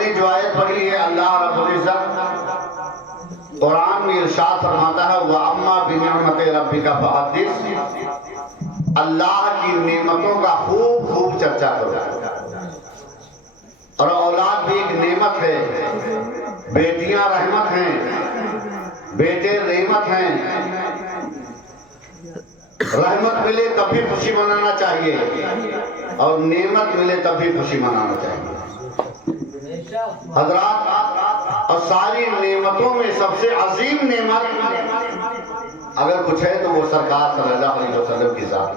نے جو آیت پڑھی ہے، اللہ رب العزت قرآن میں ارشاد فرماتا ہے وَأَمَّا بِنِعْمَتِ رَبِّكَ فَحَدِّثْ، اللہ کی نعمتوں کا خوب خوب چرچا کرو۔ اور اولاد بھی ایک نعمت ہے، بیٹیاں رحمت ہیں، بیٹے نعمت ہیں۔ رحمت ملے تب بھی خوشی منانا چاہیے، اور نعمت ملے تب بھی خوشی منانا چاہیے۔ حضرات، اور ساری نعمتوں میں سب سے عظیم نعمت اگر کچھ ہے تو وہ سرکار صلی اللہ علیہ وسلم کی ذات۔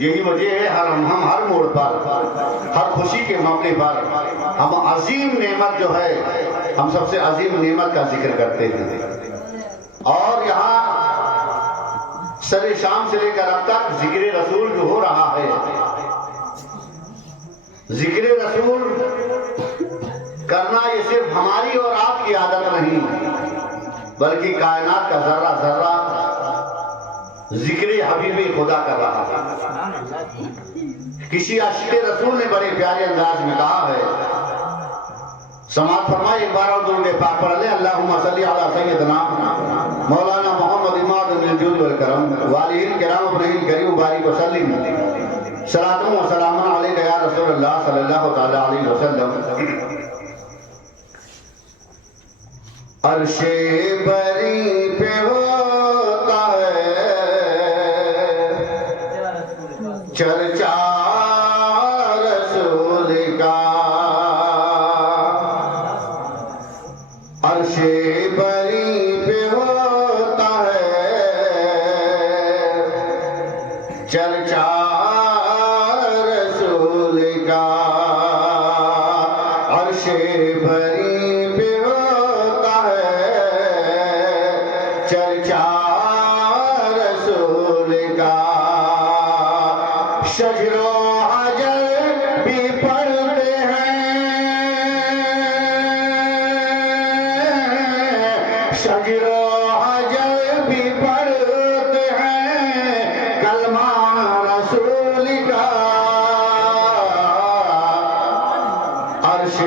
یہی وجہ ہے ہم ہر موڑ پر، ہر خوشی کے موقع پر ہم عظیم نعمت جو ہے، ہم سب سے عظیم نعمت کا ذکر کرتے ہیں۔ اور یہاں سر شام سے لے کر اب تک ذکر رسول جو ہو رہا ہے، ذکر رسول کرنا یہ صرف ہماری اور آپ کی عادت نہیں، بلکہ کائنات کا ذرہ ذرہ ذکر حبیب خدا کر رہا ہے۔ کسی عاشق رسول نے بڑے پیارے انداز میں کہا ہے، سماعت فرمائے ایک بار اور درود پاک پڑھ لیں، اللہم صلی علی سیدنا مولانا محمد امام الجود والکرم والہ الکرام ابنہ الکریم بارک وسلم صلاۃ و سلام علیک یا رسول اللہ صلی اللہ تعالی علیہ وسلم۔ عرش بری پہ ہوتا ہے چرچا رسول کا، عرش بری پہ ہوتا ہے چرچا رسول کا، عرش بری پہ ہوتا ہے چرچا رسول کا۔ شجر و حجر بھی پڑھتے ہیں، شجر و حجر بھی پڑھتے ہیں کلمہ رسول کا، عرش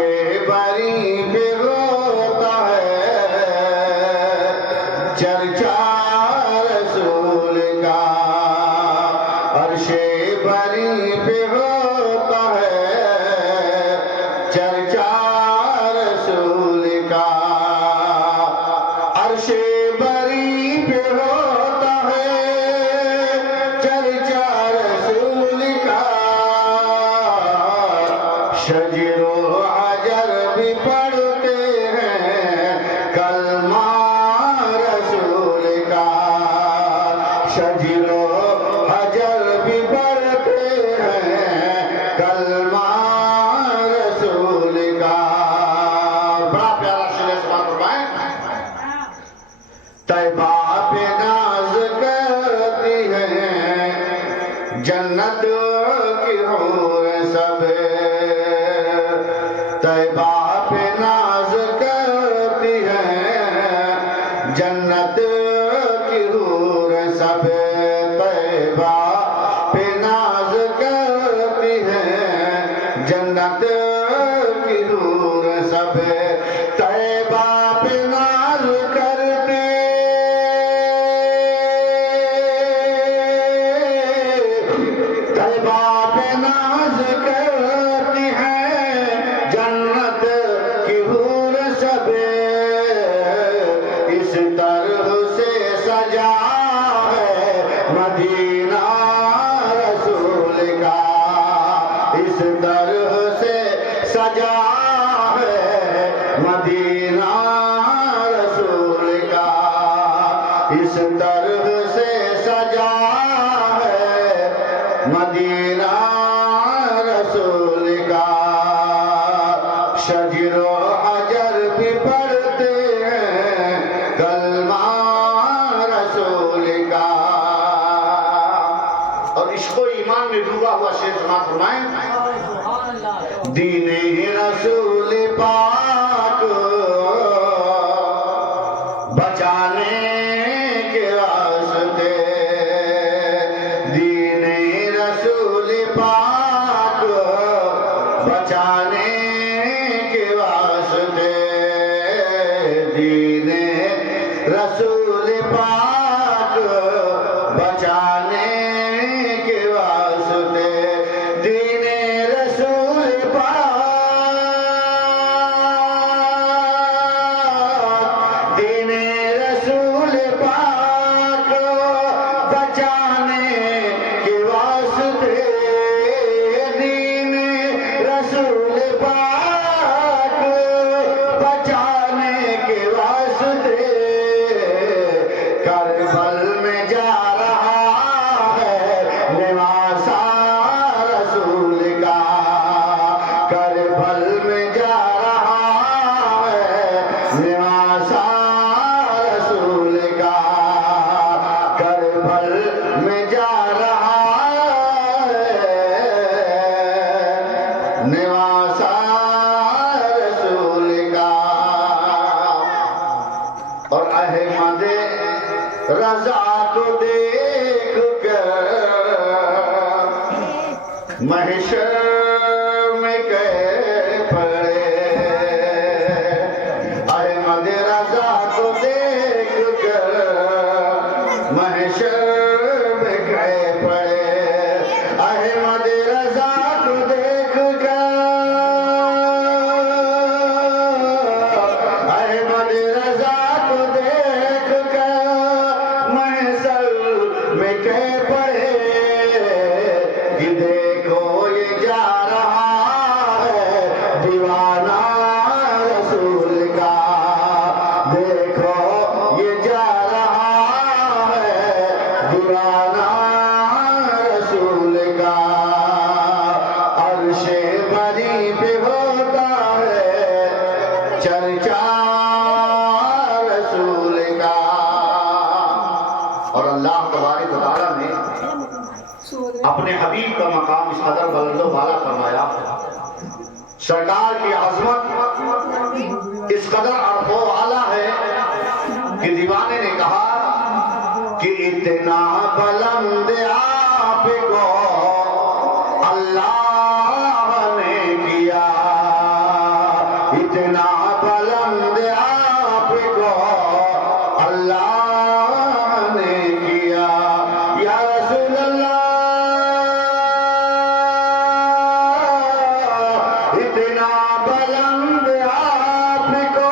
بری پہ ہوتا ہے چرچا رسول کا، عرش بری پہ ہوتا ہے چرچا رسول کا، عرش بری پہ ہوتا ہے چرچا رسول کا۔ شجر و حجر بھی پڑھتے ہیں کلمہ رسول کا، شجر و حجر بھی پڑھتے ہیں کلمہ رسول کا۔ بڑا پیارا شعر سماعت فرمائیں، طیبہ پہ ناز کرتی ہیں جنت کی حور سب، طیبہ پہ ناز کرتی ہیں جنت کی حور سب، طیبہ پہ ناز کرتی ہیں جنت کی حور سب، طیبہ پہ ناز کرتے، طیبہ پہ ناز کرتی ہیں جنت کی حور سب، اس طرح سے سجا ہے مدینہ رسول کا، اس طرح سے سجا ہے مدینہ رسول کا، اس طرح سے سجا ہے مدینہ رسول کا۔ شجر و حجر بھی پڑھتے ہیں کلمہ رسول کا۔ اور عشق و ایمان میں ڈوبا ہوا شعر سماعت فرمائیں، دین رسول پاک بچانے کے واسطے، دین رسول پاک بچانے کے احمد رضا کو دیکھ کر محشر میں کہہ پڑے، احمد رضا کو دیکھ کر محشر میں کہہ پڑے، احمد رضا کو دیکھ کر احمد رضا کو دیکھ کر محشر میں کہہ پڑے کہ دیکھو یہ جا رہا ہے دیوانہ رسول کا، دیکھو یہ جا رہا ہے دیوانہ رسول کا، عرش بری پہ ہوتا ہے چرچا رسول کا۔ اور اللہ تبارک و تعالیٰ نے اپنے حبیب کا مقام اس قدر بلند و بالا فرمایا، سرکار کی عظمت اس قدر عرف و اعلیٰ ہے کہ دیوانے نے کہا کہ اتنا بلند آپ کو اللہ نے کیا، اتنا بلند آپ کو اللہ نے کیا، یا رسول اللہ اتنا بلند آپ کو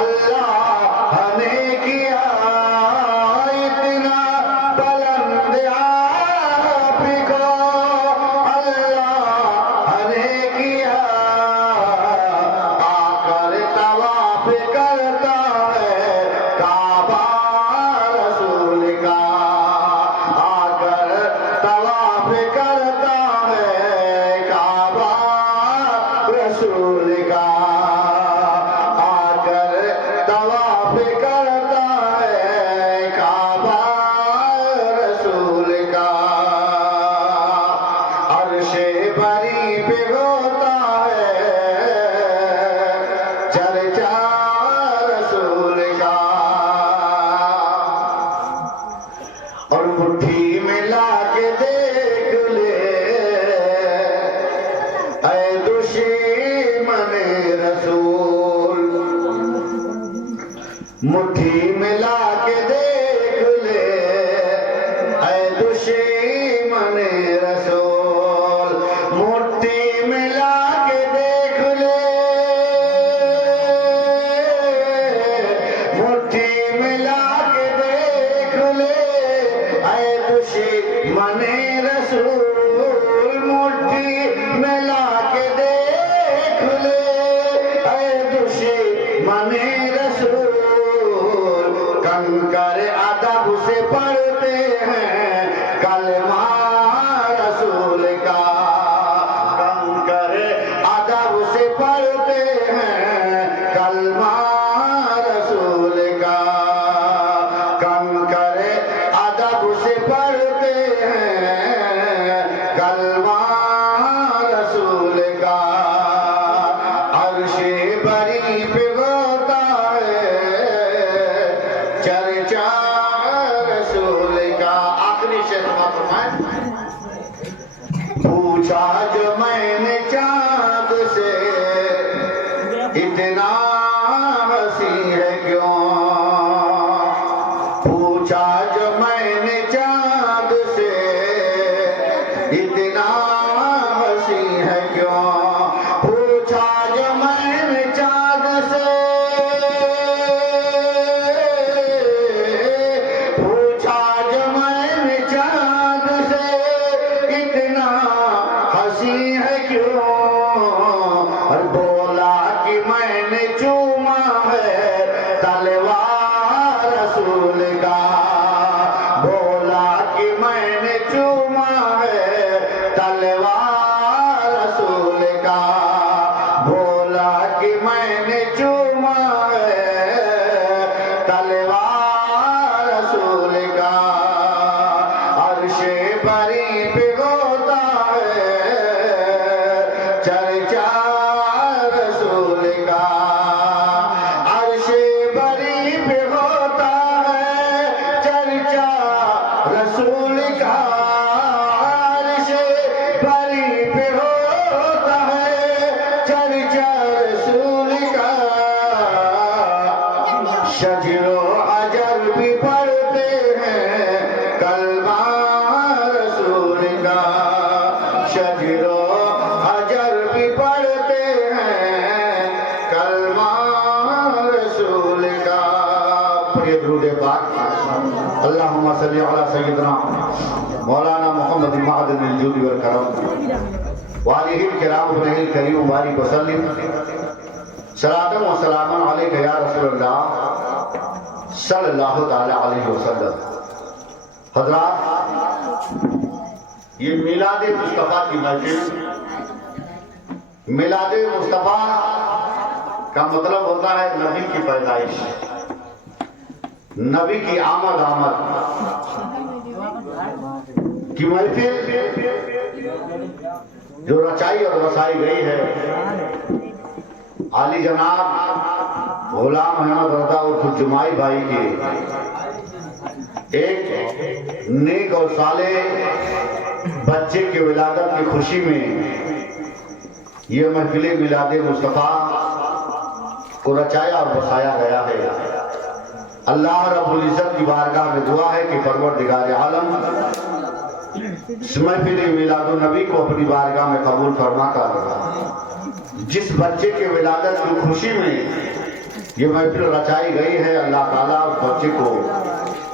اللہ نے کیا، اتنا بلند آپ کو اللہ نے کیا، آ کر طواف کرتا ہے کعبہ رسول کا، آ کر طواف کرتا ہے کعبہ رسول کا، آ کر طواف کرتا ہے کعبہ رسول کا، عرش بری پہ ہوتا ہے چرچا رسول کا، اور مٹھی میں لا کے دیکھ لے اے دشمن رسول، مٹھی میں لا کے دیکھ لے اے دشمن رسول، مٹھی میں لا کے دیکھ لے، مٹھی میں لا کے دیکھ لے اے دشمن رسول، مٹھی میں لا کے دیکھ لے اے دشمن رسول، کنکر ادب سے پڑھتے ہیں کلمہ رسول کا، کنکر ادب سے پڑھتے ہیں کلمہ رسول کا، کنکر ادب سے پڑھتے ہیں کلمہ رسول کا، عرش بری پہ ہوتا ہے چرچا رسول کا۔ آخری شعر فرمائیں، پوچھا جو میں نے چاند سے اتنا حسین ہے کیوں، پوچھا جو میں نے چاند سے اتنا حسین ہے کیوں، پوچھا جو میں نے چاند سے، پوچھا جو میں نے چاند سے اتنا حسین ہے کیوں، اور بولا کہ میں نے چوما ہے تلوار رسول کا، صل علی سیدنا مولانا محمد معدن الجود والکرم وآلہ الکرام ابنہ الکریم مبارک وسلم صلاۃ و سلام علیک یا رسول اللہ صلی اللہ تعالی علیہ وسلم۔ حضرات، یہ میلاد مصطفیٰ کی محفل، میلاد مصطفیٰ کا مطلب ہوتا ہے نبی کی پیدائش، نبی کی آمد کی محفل جو رچائی اور بسائی گئی ہے عالی جناب غلام احمد رضا عرف جمائی بھائی کے ایک نیک اور صالح بچے کے ولادت کی خوشی میں یہ محفل میلاد مصطفیٰ کو رچایا اور بسایا گیا ہے۔ اللہ رب العزت کی بارگاہ میں دعا ہے کہ پروردگار عالم اس محفل میلاد النبی کو اپنی بارگاہ میں قبول فرما کر جس بچے کے ولادت کی خوشی میں یہ محفل رچائی گئی ہے، اللہ تعالیٰ اس بچے کو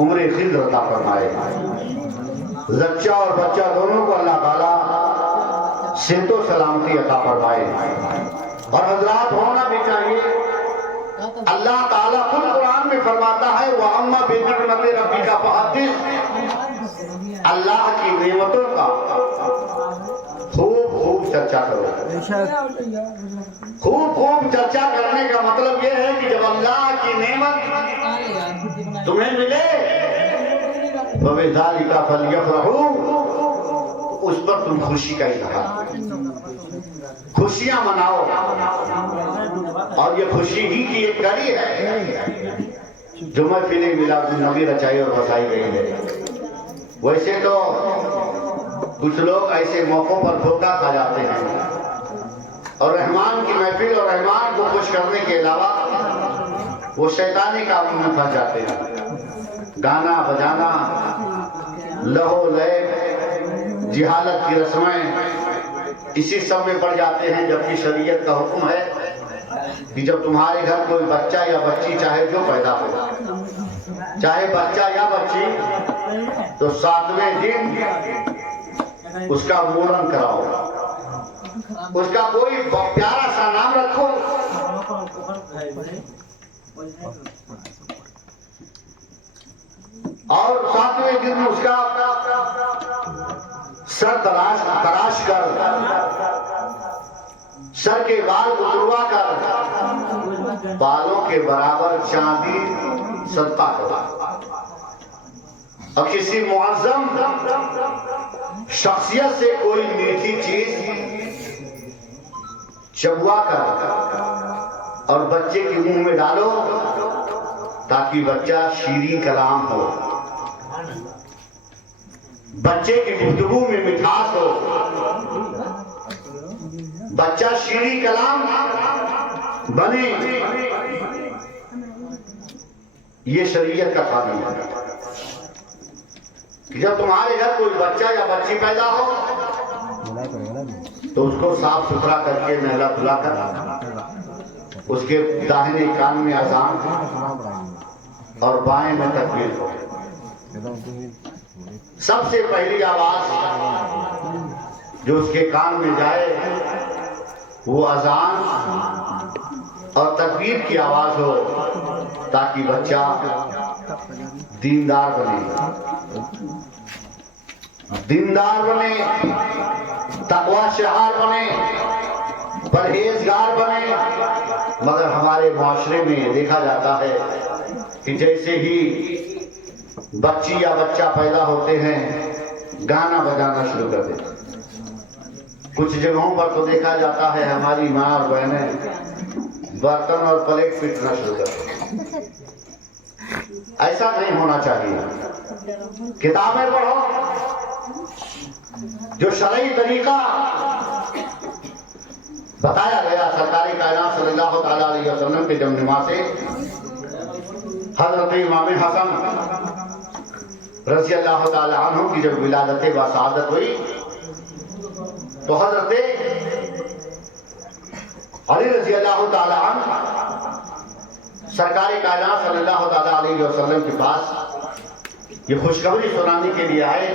عمر خضر عطا فرمائے، زچہ اور بچہ دونوں کو اللہ تعالیٰ صحت و سلامتی عطا فرمائے۔ اور حضرات، ہونا بھی چاہیے، اللہ تعالیٰ خود قرآن میں فرماتا ہے وَأَمَّا بِنِعْمَتِ رَبِّكَ فَحَدِّثْ، اللہ کی نعمتوں کا خوب چرچا کرو۔ خوب چرچا کرنے کا مطلب یہ ہے کہ جب اللہ کی نعمت تمہیں ملے فَبِذَلِكَ فَلْيَفْرَحُوا، اس پر تم خوشی کا اظہار، خوشیاں مناؤ، اور یہ خوشی ہی کی ایک کڑی ہے جو محفل میلاد النبی رچائی اور بسائی گئی ہے۔ ویسے تو کچھ لوگ ایسے موقعوں پر دھوکہ کھا جاتے ہیں اور رحمان کی محفل اور رحمان کو خوش کرنے کے علاوہ وہ شیطانی کاموں میں پھنس جاتے ہیں، گانا بجانا، لہو لہو، جہالت کی رسمیں، اسی سب میں پڑ جاتے ہیں، جبکہ شریعت کا حکم ہے کہ جب تمہارے گھر کوئی بچہ یا بچی چاہے جو پیدا ہو، چاہے بچہ یا بچی، تو 7ویں دن اس کا مورن کراؤ، اس کا کوئی پیارا سا نام رکھو، اور 7ویں دن اس کا سر تراش کر، سر کے بال اتروا کر، بالوں کے برابر چاندی صدقہ کرو، اور کسی معظم شخصیت سے کوئی میٹھی چیز چبوا کر اور بچے کے منہ میں ڈالو تاکہ بچہ شیریں کلام ہو، بچے کی گفتگو میں مٹھاس ہو، بچہ شیریں کلام بنے، یہ شریعت کا قانون ہے۔ جب تمہارے گھر کوئی بچہ یا بچی پیدا ہو تو اس کو صاف ستھرا کر کے نہلا دھلا کر اس کے داہنے کان میں اذان اور بائیں میں تکبیر ہو۔ سب سے پہلی آواز جو اس کے کان میں جائے وہ اذان اور تکبیر کی آواز ہو، تاکہ بچہ دیندار بنے، تقوی شعار بنے، پرہیزگار بنے۔ مگر ہمارے معاشرے میں دیکھا جاتا ہے کہ جیسے ہی بچی یا بچہ پیدا ہوتے ہیں گانا بجانا شروع کر دیتے ہیں۔ کچھ جگہوں پر تو دیکھا جاتا ہے ہماری ماں اور بہنیں برتن اور پلیٹ پیٹنا شروع کر دیتے ہیں۔ ایسا نہیں ہونا چاہیے۔ کتابیں پڑھو، جو شرعی طریقہ بتایا گیا سرکار کائنات صلی اللہ تعالی علیہ وسلم کے جب نماز سے حضرت امام حسن رضی اللہ تعالی عنہ کی جب ولادت و سعادت ہوئی تو حضرت علی رضی اللہ تعالی عنہ سرکار کائنات صلی اللہ تعالی علیہ وسلم کے پاس یہ خوشخبری سنانے کے لیے آئے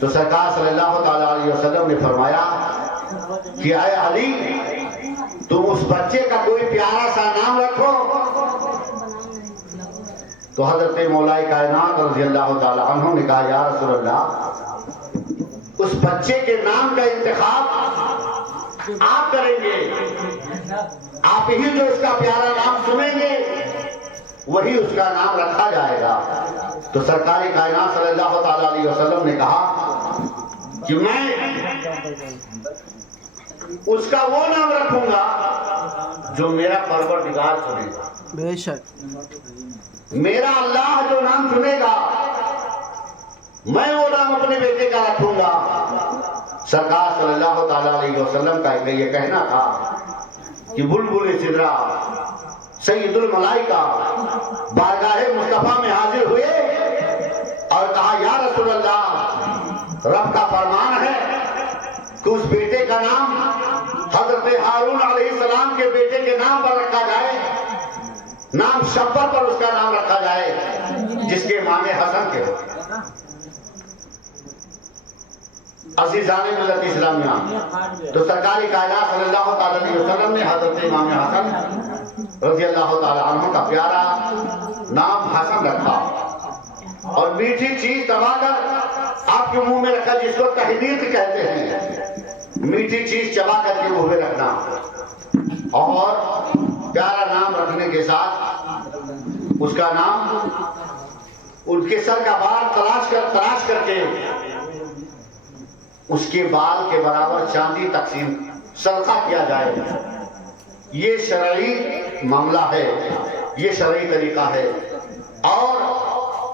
تو سرکار صلی اللہ تعالیٰ علیہ وسلم نے فرمایا کہ اے علی تم اس بچے کا کوئی پیارا سا نام رکھو. تو حضرت مولا کائنات رضی اللہ تعالیٰ عنہ نے کہا یا رسول اللہ اس بچے کے نام کا انتخاب آپ کریں گے, آپ ہی جو اس کا پیارا نام سنیں گے وہی اس کا نام رکھا جائے گا. تو سرکار کائنات صلی اللہ تعالیٰ علیہ وسلم نے کہا کہ میں اس کا وہ نام رکھوں گا جو میرا پروردگار چنے گا. بے شک میرا اللہ جو نام چنے گا میں وہ نام اپنے بیٹے کا رکھوں گا. سرکار صلی اللہ تعالیٰ علیہ وسلم کا یہ کہنا تھا کہ بلبل سدرا سید الملائکہ بارگاہ مصطفیٰ میں حاضر ہوئے اور کہا یا رسول اللہ رب کا فرمان ہے کہ اس بیٹے کا نام حضرت ہارون علیہ السلام کے بیٹے کے نام پر رکھا جائے, نام شبر پر اس کا نام رکھا جائے جس کے معنی حسن کے ہوتے ہیں. عزیزان ملت اسلامیہ تو سرکار کائنات صلی اللہ تعالیٰ علیہ وسلم نے حضرت امام حسن رضی اللہ تعالیٰ عنہ کا پیارا نام حسن رکھا اور میٹھی چیز دبا کر آپ کے منہ میں رکھا جس کو تحنیق کہتے ہیں, میٹھی چیز چبا کر کے منہ میں رکھنا اور پیارا نام رکھنے کے ساتھ اس کا نام ان کے سر کا بال تلاش کر کے اس کے بال کے برابر چاندی تقسیم صدقہ کیا جائے. یہ شرعی معاملہ ہے, یہ شرعی طریقہ ہے. اور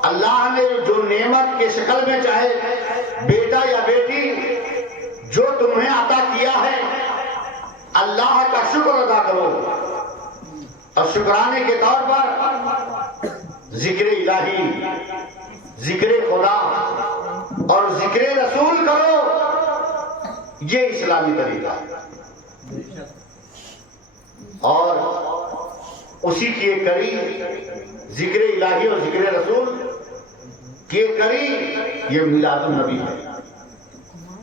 اللہ نے جو نعمت کے شکل میں چاہے بیٹا یا بیٹی جو تمہیں عطا کیا ہے اللہ کا شکر ادا کرو اور شکرانے کے طور پر ذکر الہی, ذکر خدا اور ذکر رسول کرو. یہ اسلامی طریقہ ہے اور اسی کی ایک کڑی ذکر الہی اور ذکر رسول کی ایک کڑی یہ میلاد النبی ہے.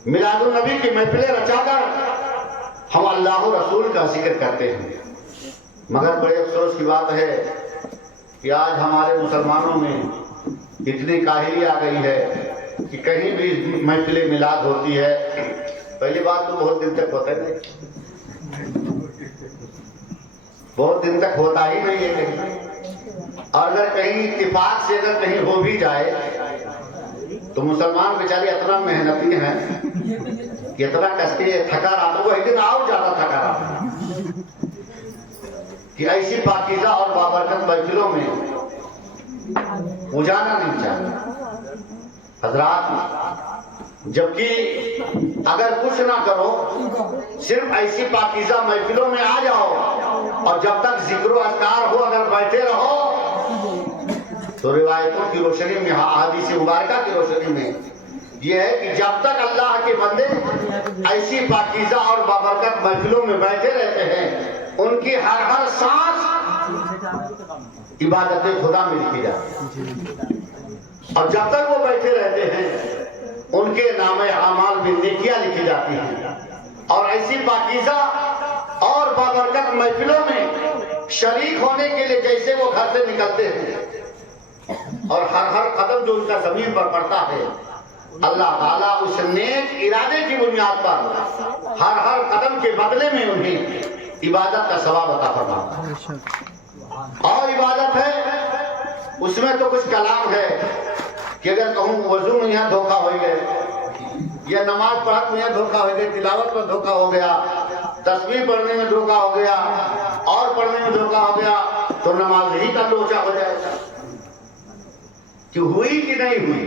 میلاد النبی کی محفلیں رچا کر ہم اللہ و رسول کا ذکر کرتے ہیں. مگر بڑے افسوس کی بات ہے کہ آج ہمارے مسلمانوں میں اتنی کاہلی آ گئی ہے کہ کہیں بھی محفل میلاد ہوتی ہے. پہلی بات تو بہت دن تک ہوتا ہے, بہت دن تک ہوتا ہی نہیں ہے کہیں, اور اگر کہیں اتفاق سے اگر کہیں ہو بھی جائے تو مسلمان بیچارے اتنا محنتی ہیں کہ اتنا کشتی تھکا رہا, وہ ایک دن آؤ زیادہ تھکا رہا کہ ایسی پاکیزہ اور بابرکت محفلوں میں جانا نہیں چاہیے. حضرات جبکہ اگر کچھ نہ کرو صرف ایسی پاکیزہ محفلوں میں آ جاؤ اور جب تک ذکر و اذکار ہو اگر بیٹھے رہو تو روایتوں کی روشنی میں, احادیث مبارکہ کی روشنی میں یہ ہے کہ جب تک اللہ کے بندے ایسی پاکیزہ اور بابرکت محفلوں میں بیٹھے رہتے ہیں ان کی ہر سانس عبادت خدا میں لکھی جاتی ہے, اور جب تک وہ بیٹھے رہتے ہیں ان کے نام اعمال میں نیکیاں لکھی جاتی ہیں. اور ایسی پاکیزہ اور بابرکت محفلوں میں شریک ہونے کے لیے جیسے وہ گھر سے نکلتے ہیں اور ہر قدم جو ان کا زمین پر پڑتا ہے اللہ تعالیٰ اس نیک ارادے کی بنیاد پر ہر قدم کے بدلے میں انہیں عبادت کا ثواب عطا فرماتا ہے. اور عبادت ہے اس میں تو کچھ کلام ہے کہ اگر کہوں وضو میں یہاں دھوکہ ہو گئے یا نماز پڑھنے میں دھوکہ ہو گیا, تلاوت میں دھوکہ ہو گیا, تسبیح پڑھنے میں دھوکہ ہو گیا اور پڑھنے میں دھوکہ ہو گیا تو نماز ہی کا لوچا ہو جائے گا کہ ہوئی کہ نہیں ہوئی.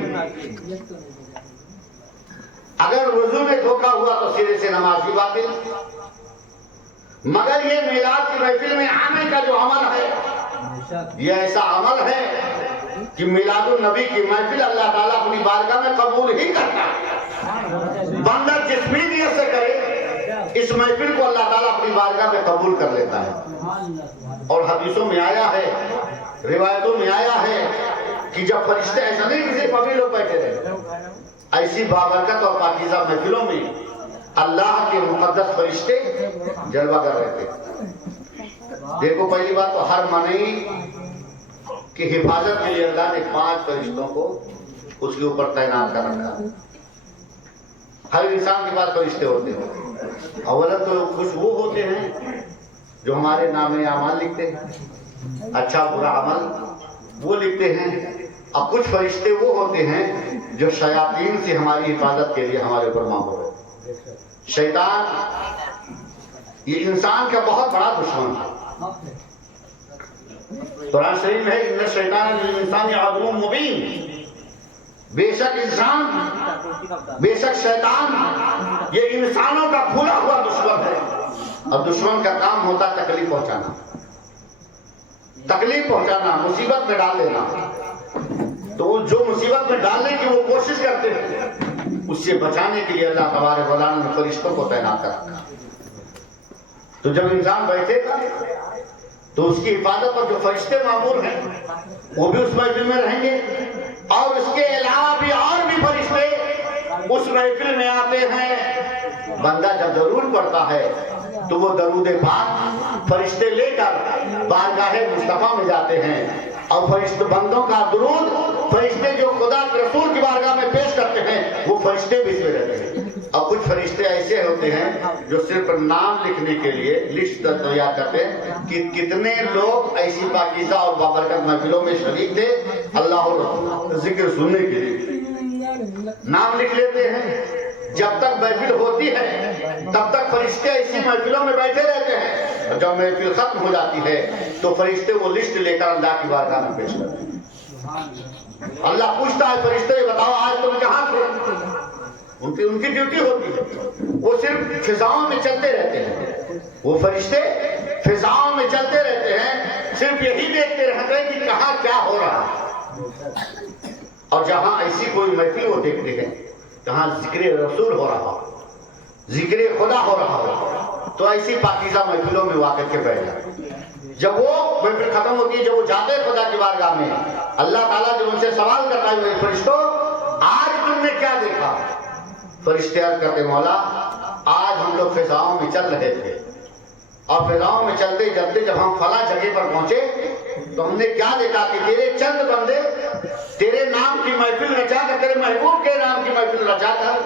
اگر وضو میں دھوکہ ہوا تو سرے سے نماز بھی باطل. مگر یہ میلاد کی محفل میں آنے کا جو عمل ہے یہ ایسا عمل ہے کہ میلاد النبی کی محفل اللہ تعالیٰ اپنی بارگاہ میں قبول ہی کرتا ہے. بندہ جس بھی نیت سے کرے اس محفل کو اللہ تعالیٰ اپنی بارگاہ میں قبول کر لیتا ہے. اور حدیثوں میں آیا ہے, روایتوں میں آیا ہے کہ جب فرشتے ایسا نہیں کہ صرف ابھی لوگ بیٹھے رہے، ایسی بابرکت اور پاکیزہ محفلوں میں اللہ کے مقدس فرشتے جلوہ کر رہے تھے۔ دیکھو پہلی بات تو ہر منعی کی حفاظت کے لیے اللہ نے 5 فرشتوں کو اس کے اوپر تعینات کر رکھا۔ ہر انسان کے پاس فرشتے ہوتے ہیں، اولا تو کچھ وہ ہوتے ہیں جو ہمارے نام اعمال لکھتے ہیں، اچھا برا عمل وہ لکھتے ہیں، اب کچھ فرشتے وہ ہوتے ہیں جو شیاطین سے ہماری حفاظت کے لیے ہمارے اوپر مامور ہے۔ شیطان یہ انسان کا بہت بڑا دشمن ہے۔ قرآن شریف میں ہے ان الشیطان للانسان عدو مبین، بے شک انسان، بے شک شیطان یہ انسانوں کا پھولا ہوا دشمن ہے، اور دشمن کا کام ہوتا ہے تکلیف پہنچانا، تکلیف پہنچانا، مصیبت میں ڈال دینا۔ تو وہ جو مصیبت میں ڈالنے کی وہ کوشش کرتے ہیں، اس سے بچانے کے لیے اللہ تبارک و تعالیٰ نے فرشتوں کو تعینات کر۔ تو جب انسان بیٹھے گا تو اس کی حفاظت پر جو فرشتے مامور ہیں وہ بھی اس محفل میں رہیں گے، اور اس کے علاوہ بھی اور بھی فرشتے اس محفل میں آتے ہیں۔ بندہ جب درود پڑھتا ہے تو وہ درود پاک فرشتے لے کر بارگاہ مصطفیٰ میں جاتے ہیں، اور فرشتے بندوں کا درود فرشتے جو خدا کے رسول کی بارگاہ میں پیش کرتے ہیں وہ فرشتے بھی اس میں رہتے ہیں۔ اور کچھ فرشتے ایسے ہوتے ہیں جو صرف نام لکھنے کے لیے لسٹ تیار کرتے ہیں کہ کتنے لوگ ایسی پاکیزہ اور بابرکت محفلوں میں شریک تھے اللہ اور ذکر سننے کے لیے، نام لکھ لیتے ہیں۔ جب تک محفل ہوتی ہے تب تک فرشتے ایسی محفلوں میں بیٹھے رہتے ہیں، اور جب محفل ختم ہو جاتی ہے تو فرشتے وہ لسٹ لے کر اللہ کی بارگاہ میں پیش کرتے ہیں۔ اللہ پوچھتا ہے فرشتے بتاؤ آج تم کہاں تھے؟ ان کی ڈیوٹی ہوتی ہے، وہ صرف فضاؤں میں چلتے رہتے ہیں، وہ فرشتے فضاؤں میں چلتے رہتے ہیں، صرف یہی دیکھتے رہتے ہیں کہ کہاں کیا ہو رہا ہے۔ اور جہاں ایسی کوئی محفل وہ دیکھتے ہیں جہاں ذکر رسول ہو رہا ہو، ذکر خدا ہو رہا ہو، تو ایسی پاکیزہ محفلوں میں واقع کے بیٹھ جاتے۔ جب وہ محفل ختم ہوتی ہے، جب وہ جاتے ہیں خدا کی بارگاہ میں، اللہ تعالیٰ جب ان سے سوال کرتا ہے فرشتوں آج تم نے کیا دیکھا؟ فرشتے عرض کرتے مولا آج ہم لوگ فضاؤں میں چل رہے تھے، اور فضاؤں میں چلتے چلتے جب ہم فلاں جگہ پر پہنچے تو ہم نے کیا دیکھا کہ تیرے چند بندے تیرے نام کی محفل رچا کر، تیرے محبوب کے نام کی محفل رچا کر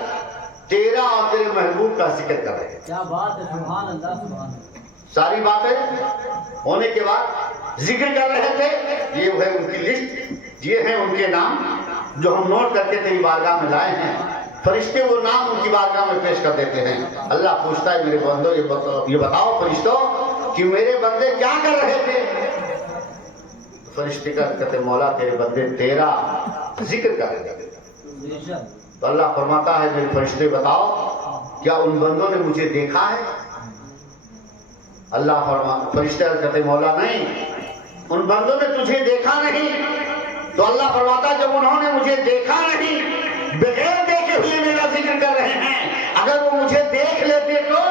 تیرا اور تیرے محبوب کا ذکر کر رہے ہیں۔ کیا بات ہے، سبحان اللہ سبحان اللہ۔ ساری باتیں ہونے کے بعد ذکر کر رہے تھے، یہ ہے ان کی لسٹ، یہ ہیں ان کے نام جو ہم نوٹ کر کے تیری بارگاہ میں لائے ہیں۔ فرشتے وہ نام ان کی بارگاہ میں پیش کر دیتے ہیں۔ اللہ پوچھتا ہے میرے بندو یہ بتاؤ فرشتوں کہ میرے بندے کیا کر رہے تھے؟ فرشتے کہتے مولا تیرے بندے تیرا ذکر کر رہے تھے۔ تو اللہ فرماتا ہے میرے فرشتے بتاؤ کیا ان بندوں نے مجھے دیکھا ہے؟ اللہ فرشتے کہتے مولا نہیں، ان بندوں نے تجھے دیکھا نہیں۔ تو اللہ فرماتا جب انہوں نے مجھے دیکھا نہیں، بغیر دیکھے ہوئے میرا ذکر کر رہے ہیں، اگر وہ مجھے دیکھ لیتے تو؟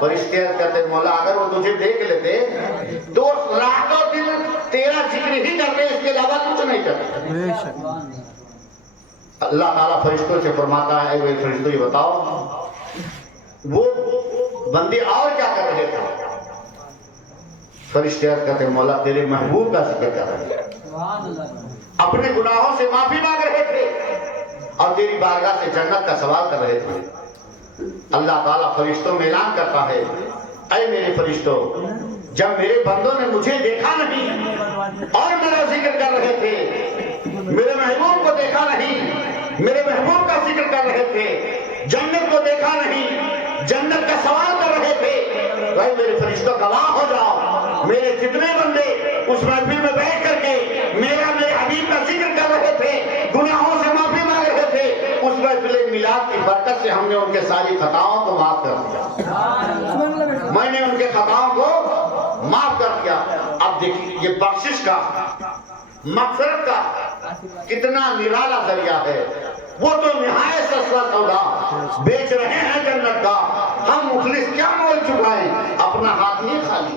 فرشتے کہتے مولا اگر وہ تجھے دیکھ لیتے تو رات و دن تیرا ذکر ہی کرتے، اس کے علاوہ کچھ نہیں کرتے۔ اللہ تعالیٰ فرشتوں سے فرماتا ہے وہ فرشتوں یہ بتاؤ وہ بندے اور کیا کر رہے تھے؟ فرشتے کہتے مولا تیرے محبوب کا ذکر کر رہے تھے، اپنے گناہوں سے معافی مانگ رہے تھے، اور تیری بارگاہ سے جنت کا سوال کر رہے تھے۔ اللہ تعالیٰ فرشتوں میں اعلان کرتا ہے اے میرے فرشتوں جب میرے بندوں نے مجھے دیکھا نہیں اور میرا ذکر کر رہے تھے، میرے محبوب کو دیکھا نہیں، میرے محبوب کا ذکر کر رہے تھے، جنت کو دیکھا نہیں، جنت کا سوال کر رہے تھے، اے میرے فرشتوں گواہ ہو جاؤ میرے جتنے بندے اس محفل میں بیٹھ کر کے میرے حبیب کا ذکر کر رہے تھے، گناہوں سے معافی مانگ رہے تھے، اس محفل میلاد کی برکت سے ہم نے ان کے ساری خطاؤں کو معاف کر دیا، میں نے ان کے خطاؤں کو معاف کر دیا۔ اب دیکھیے یہ بخشش کا مغفرت کا کتنا نرالا ذریعہ ہے، وہ تو نہایت سستا سودا بیچ رہے ہیں جنت کا، ہم مخلص کیا مول چکائیں، اپنا ہاتھ نہیں خالی۔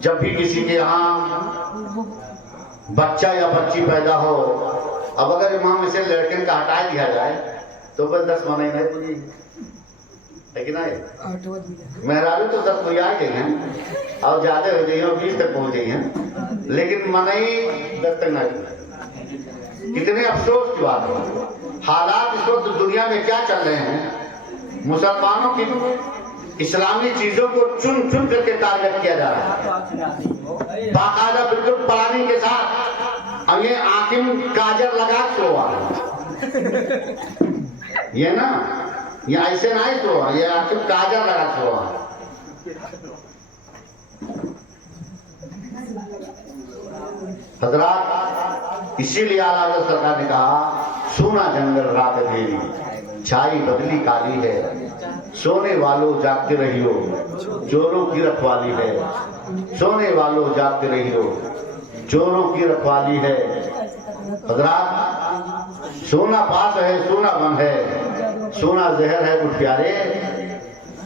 جب بھی کسی کے یہاں بچہ یا بچی پیدا ہو، اب اگر امام اسے لڑکن کا ہٹا دیا جائے تو بس 10 مانے نہیں پوجی ہے کہ نہیں؟ مہرالو تو 10 پوجا گئی ہیں اور زیادہ ہو گئی ہیں اور 20 تک پہنچ گئی ہیں، لیکن منائی 10 تک نہ کی۔ کتنے افسوس کی بات ہے۔ حالات اس وقت دنیا میں کیا چل رہے ہیں، مسلمانوں کی اسلامی چیزوں کو چن چن کر کے ٹارگٹ کیا جا رہا ہے، باقاعدہ بالکل پلاننگ کے ساتھ۔ اب یہ حاکم کاجر لگا سوا یہ نا، یہ ایسے نہیں سوا، یہ حاکم کاجر لگا سوا۔ حضرات اسی لیے اعلیٰ حضرت سرکار نے کہا سونا جنگل رات اندھیری، چھائی بدلی کالی ہے، سونے والوں جاگتے رہیو چوروں کی رکھوالی ہے، سونے والوں جاگتے رہیو چوروں کی رکھوالی ہے۔ حضرات سونا پاس ہے، سونا بن ہے، سونا زہر ہے اٹھ پیارے،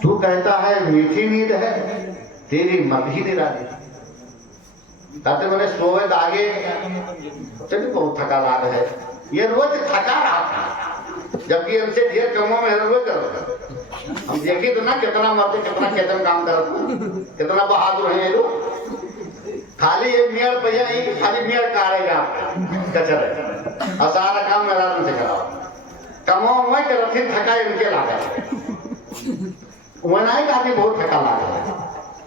تو کہتا ہے میٹھی نیند ہے، تیری مت ہی نرالی۔ کہتے میں نے سوئے آگے چلی بہت تھکا لاگ ہے، یہ روز تھکا رہا تھا، جبکہ ان سے ڈھیر کموں میں روز کرو۔ ہم دیکھیں تو نا کتنا مرتے، کتنا کتن کام کرتے، کتنا بہادر ہیں یہ لوگ۔ خالی ایک میڑ پہیا ہی، خالی میڑ کارے گا کچرے اور سارا کام میرا سے کراؤ۔ کموں میں کہ رکھیں تھکا ان کے لاگا ہے، وہ نہیں کہتے بہت تھکا لاگا ہے،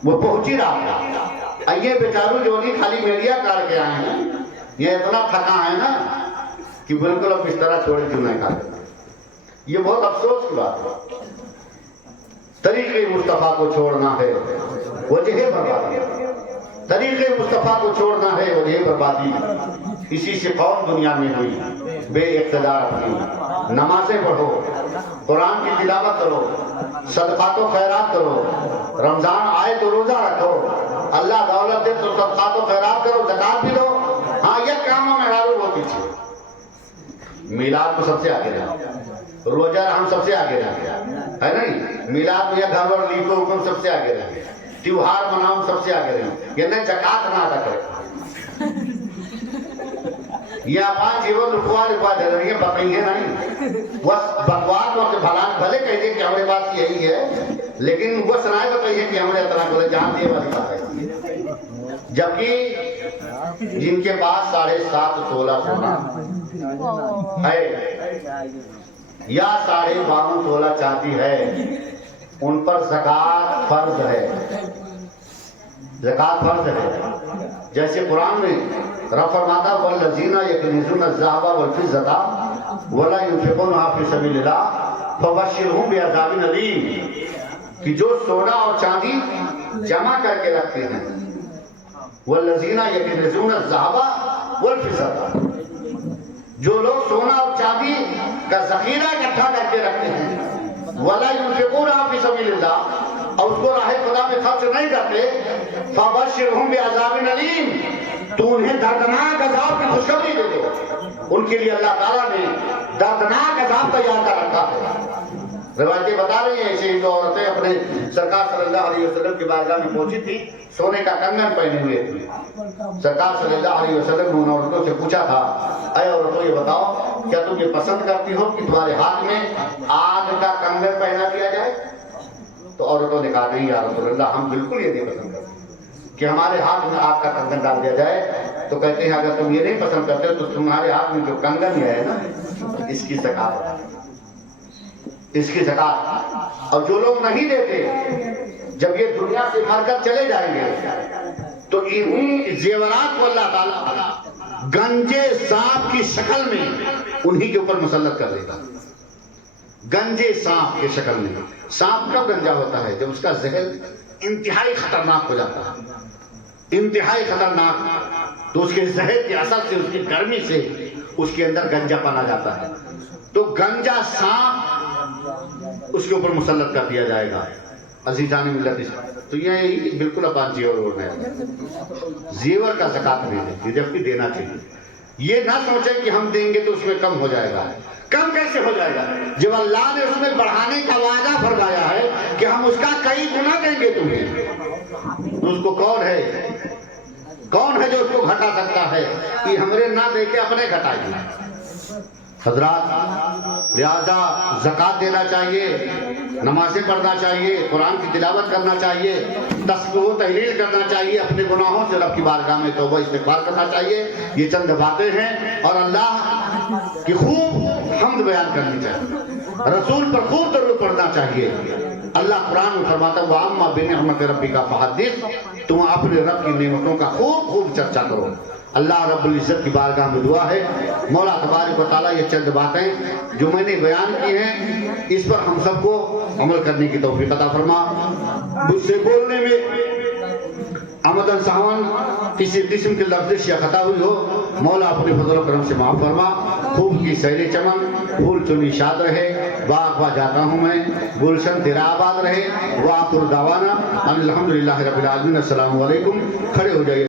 وہ پہنچی رہا تھا۔ یہ بیچارو جو نہیں خالی میڈیا کار کے آئے ہیں، یہ اتنا تھکا ہے نا کہ بالکل اب اس طرح چھوڑے کیوں نہیں کھاتے۔ یہ بہت افسوس کی بات ہے۔ طریقے مصطفیٰ کو چھوڑنا ہے وجہ بربادی، طریقے مصطفیٰ کو چھوڑنا ہے وجہ بربادی۔ اسی سے قوم دنیا میں ہوئی بے اقتدار اپنی۔ نمازیں پڑھو، قرآن کی تلاوت کرو، صدقات و خیرات کرو، رمضان آئے تو روزہ رکھو، اللہ دولت دے تو صدقات و خیرات کرو، زکات بھی دو۔ ہاں یہ کاموں میں ہارو وہ پیچھے۔ میلاد کو سب سے آگے رہا، روزہ ہم سب سے آگے رہا ہے نہیں، میلاد میں گھر اور لیپو حکم سب سے آگے رہے، تیوہار مناؤ سب سے آگے رہے، یہ نہیں زکات نہ ادا کرے۔ یہ اپنا جیون لکھوا لکھوا دے رہی ہیں، بقیے نہیں۔ وہ بکوات وقت بھلے کہتے کہ ہمارے بات یہی ہے، لیکن وہ سنائے بتائیے کہ ہمارے اطلاع کو جان دیے والی بات ہے۔ جبکہ جن کے پاس 7.5 تولہ سونا ہے یا 52.5 تولہ چاندی ہے، ان پر زکات فرض ہے، زکات فرض ہے۔ جیسے قرآن میں رب فرماتا والذین یکنزون الذهب والفضة ولا ينفقونها في سبيل الله فبشرهم بعذاب الیم، کہ جو سونا اور چاندی جمع کر کے رکھتے ہیں، والذین یکنزون الذهب والفضة، جو لوگ سونا اور چاندی کا ذخیرہ اکٹھا کر کے رکھتے ہیں، ولا ينفقونها في سبيل الله، اور اس کو راہ خدا میں خرچ نہیں کرتے، فبشرهم بعذاب الیم، تو انہیں دردناک عذاب کی خوشخبری دے دو۔ ان کے لیے اللہ تعالیٰ نے دردناک عذاب تیار کر رکھا ہے۔ روایتیں بتا رہی ہیں ایسے دو عورتیں اپنے سرکار صلی اللہ علیہ وسلم کی بارگاہ میں پہنچی تھی، سونے کا کنگن پہنے ہوئے تھی۔ سرکار صلی اللہ علیہ وسلم نے ان عورتوں سے پوچھا تھا، اے عورتوں یہ بتاؤ کیا تم یہ پسند کرتی ہو کہ تمہارے ہاتھ میں آگ کا کنگن پہنا دیا جائے؟ تو عورتوں نے کہا نہیں یا رسول اللہ، ہم بالکل یہ نہیں پسند کرتے کہ ہمارے ہاتھ میں آگ کا کنگن ڈال دیا جائے۔ تو کہتے ہیں اگر تم یہ نہیں پسند کرتے تو تمہارے ہاتھ میں جو کنگن ہے نا، اس کی زکات، اس کی زکات۔ اور جو لوگ نہیں دیتے، جب یہ دنیا سے مر کر چلے جائیں گے تو انہی زیورات کو اللہ تعالیٰ گنجے سانپ کی شکل میں انہی کے اوپر مسلط کر دے گا۔ گنجے سانپ کی شکل میں۔ سانپ کب گنجا ہوتا ہے؟ جب اس کا زہر انتہائی خطرناک ہو جاتا ہے، انتہائی خطرناک، تو اس کے زہر کے اثر سے، اس کی گرمی سے اس کے اندر گنجا پانا جاتا ہے، تو گنجا سانپ اس کے اوپر مسلط کر دیا جائے گا۔ عزیزان ملت، تو یہ بالکل اپان زیور اوڑنا ہے، زیور کا زکات نہیں دیتی، جبکہ دینا چاہیے۔ یہ نہ سوچے کہ ہم دیں گے تو اس میں کم ہو جائے گا۔ کم کیسے ہو جائے گا جب اللہ نے اس میں بڑھانے کا وعدہ فرمایا ہے کہ ہم اس کا کئی گنا دیں گے تمہیں؟ تو اس کو کون ہے ہے جو اس کو گھٹا سکتا ہے کہ ہمارے نہ دے کے اپنے گھٹائیے۔ حضرات لہذا زکوٰۃ دینا چاہیے، نمازیں پڑھنا چاہیے، قرآن کی تلاوت کرنا چاہیے، تسبیح و تحلیل کرنا چاہیے، اپنے گناہوں سے رب کی بارگاہ میں توبہ استغفار کرنا چاہیے۔ یہ چند باتیں ہیں، اور اللہ کی خوب حمد بیان کرنی چاہیے، رسول پر خوب درود پڑھنا چاہیے۔ اللہ قرآن میں فرماتا ہے وَأَمَّا بِنِعْمَتِ رَبِّكَ فَحَدِّثْ، تم اپنے رب کی نعمتوں کا خوب خوب چرچا کرو۔ اللہ رب العزت کی بارگاہ میں دعا ہے مولا تبارک و تعالیٰ یہ چند باتیں جو میں نے بیان کی ہیں اس پر ہم سب کو عمل کرنے کی توفیق عطا فرما۔ مجھ سے بولنے میں آمدن سہون کسی قسم کی لفظش یا خطا ہوئی ہو مولا اپنے فضل و کرم سے معاف فرما۔ خوب کی سیر چمن پھول چنی شاد رہے، باغ با جاتا ہوں میں گلشن تیرا آباد رہے۔ وآخر دعوانا الحمدللہ رب العالمین۔ السلام علیکم۔ کھڑے ہو جائیے۔